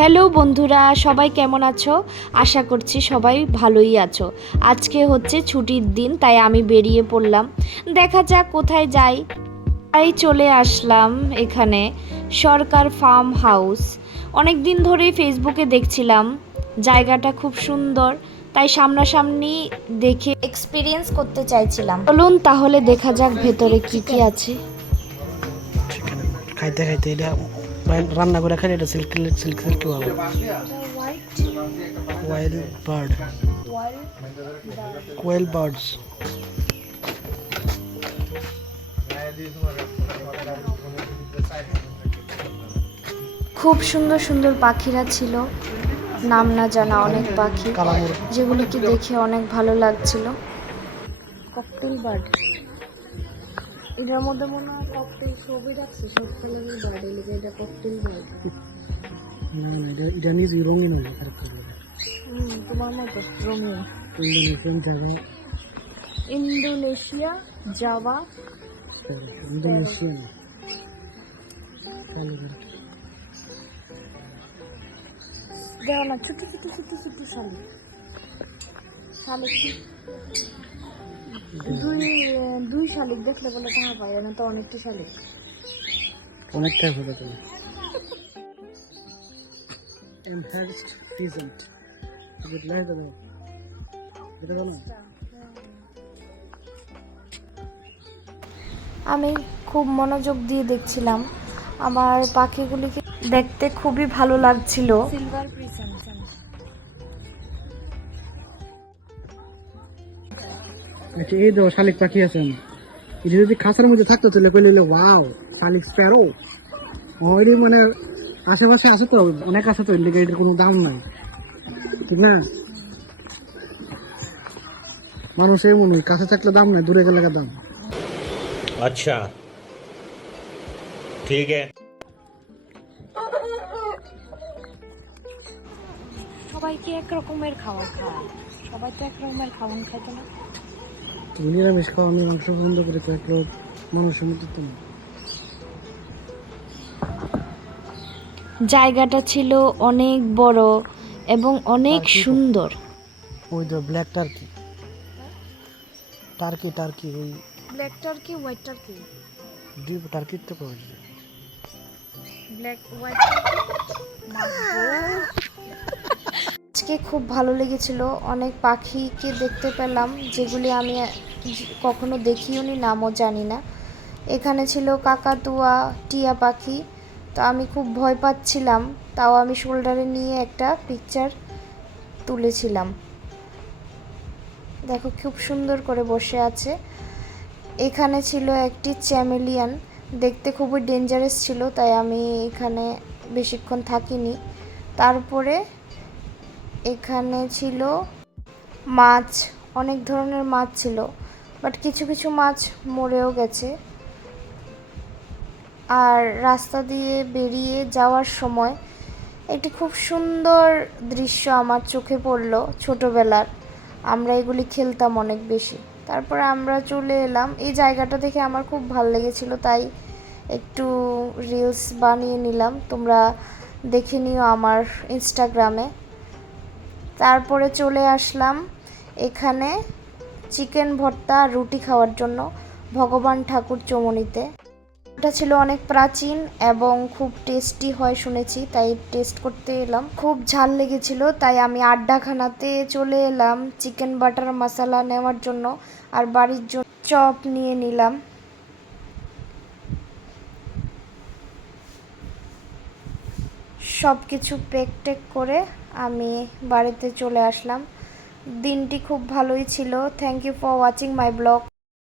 Hello বন্ধুরা, সবাই কেমন আছো? আশা করছি সবাই ভালোই আছো। আজকে হচ্ছে ছুটির দিন, তাই আমি বেরিয়ে পড়লাম। দেখা যাক কোথায় যাই। তাই চলে আসলাম এখানে সরকার ফার্ম হাউস। অনেক দিন ধরেই ফেসবুকে দেখছিলাম জায়গাটা খুব সুন্দর, তাই সামনাসামনি দেখে এক্সপিরিয়েন্স করতে চাইছিলাম। চলুন তাহলে দেখা যাক ভেতরে কি কি আছে। খাইতে খাইতে এটা রান্না করে খাইলে এটা সিল্ক সিল্ক সিল্ক ভালো। ওয়াইল্ড বার্ড, কোয়েল বার্ডস। খুব সুন্দর সুন্দর পাখিরা ছিল, নাম না জানা অনেক পাখি, কালামুর যেগুলিকে দেখে অনেক ভালো লাগছিল। ককটেল বার্ড, এটার মধ্যে মনে হয় ককটেল ছবি রাখছে, সব কালারের বার্ড, এলিগে এটা ককটেল বার্ড। এটা নিজ রঙিন হয়। তোমার মতো রঙিন। Indonesian Java, Indonesia, Java, Indonesian দেখো না ছোট ছোট ছোট ছোট শালিক। শালিক দুই দুই শালিক দেখলে বলে টাকা পায় না, তো অনেকটা শালিক। অনেকটা ভালো করে এনহান্সড ফিজেন্ট গুড লাইক দাও এটা দাও না। আমি খুব মনোযোগ দিয়ে দেখছিলাম, আমার পাখিগুলিকে দেখতে খুবই ভালো লাগছিল। সিলভার প্রিসন, আচ্ছা, এই তো শালিক পাখি আছে। এটা যদি খাঁচার মধ্যে থাকতো তাহলে কইলে ওয়াও শালিক স্প্যারো। ওই মানে আশেপাশে আছে তো, অনেক আছে তো, এদিকে এটার কোনো দাম নাই, ঠিক না? মানুষ এই মনে হয় কাছে থাকলে দাম নাই, দূরে গেলে দাম। अच्छा ठीक है। সবাইকে এক রকমের খাবার খায়, সবাই তো এক রকমের খাবার খাইতো না। তুমি নিরামিষ খাওয়া, আমি মাংস পছন্দ করি, তো এক লোক মানুষের মতো তো না। জায়গাটা ছিল অনেক বড় এবং অনেক সুন্দর। ওই তো ব্ল্যাক টার্কি, টার্কি টার্কি ওই ব্ল্যাক টার্কি, হোয়াইট টার্কি, দুই টার্কির তো পাওয়া যায়। ব্ল্যাক হোয়াইট আজকে খুব ভালো লেগেছিল, অনেক পাখিকে দেখতে পেলাম যেগুলি আমি কখনো দেখিও নি, নামও জানি না। এখানে ছিল কাকাতুয়া, টিয়া পাখি। তো আমি খুব ভয় পাচ্ছিলাম, তাও আমি শোল্ডারে নিয়ে একটা পিকচার তুলেছিলাম। দেখো খুব সুন্দর করে বসে আছে। এখানে ছিল একটি চ্যামেলিয়ান, দেখতে খুবই ডেঞ্জারাস ছিল, তাই আমি এখানে বেশিক্ষণ থাকিনি। তারপরে এখানে ছিল মাছ, অনেক ধরনের মাছ ছিল, বাট কিছু কিছু মাছ মরেও গেছে। আর রাস্তা দিয়ে বেরিয়ে যাওয়ার সময় একটি খুব সুন্দর দৃশ্য আমার চোখে পড়লো ছোটোবেলার। আমরা এগুলি খেলতাম অনেক বেশি। তারপরে আমরা চলে এলাম, এই জায়গাটা দেখে আমার খুব ভালো লেগেছিল, তাই একটু রিলস বানিয়ে নিলাম, তোমরা দেখে নিও আমার ইনস্টাগ্রামে। তারপরে চলে আসলাম এখানে চিকেন ভর্তা রুটি খাওয়ার জন্য ভগবান ঠাকুর চমনিতে। এটা ছিল অনেক প্রাচীন এবং খুব টেস্টি হয় শুনেছি, তাই টেস্ট করতে এলাম। খুব ঝাল লেগেছিল, তাই আমি আড্ডাখানাতে চলে এলাম চিকেন বাটার মশলা নেওয়ার জন্য, আর বাড়ির জন্য চপ নিয়ে নিলাম। সব কিছু প্যাক টেক করে আমি বাড়িতে চলে আসলাম। দিনটি খুব ভালোই ছিল। Thank you for watching my blog.